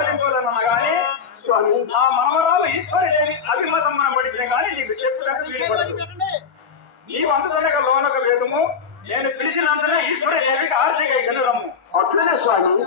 ఓడించాలన్నా కానీ నా మనవరాలు ఈశ్వరదేవి అభిమతం మనం పడితే కానీ నీకు చెప్పులకు నీవు అందుకనక లోనక వేదము నేను పిలిచినంతనే ఈశ్వరదేవికి ఆర్తిగా గెలవము అట్లనే స్వామి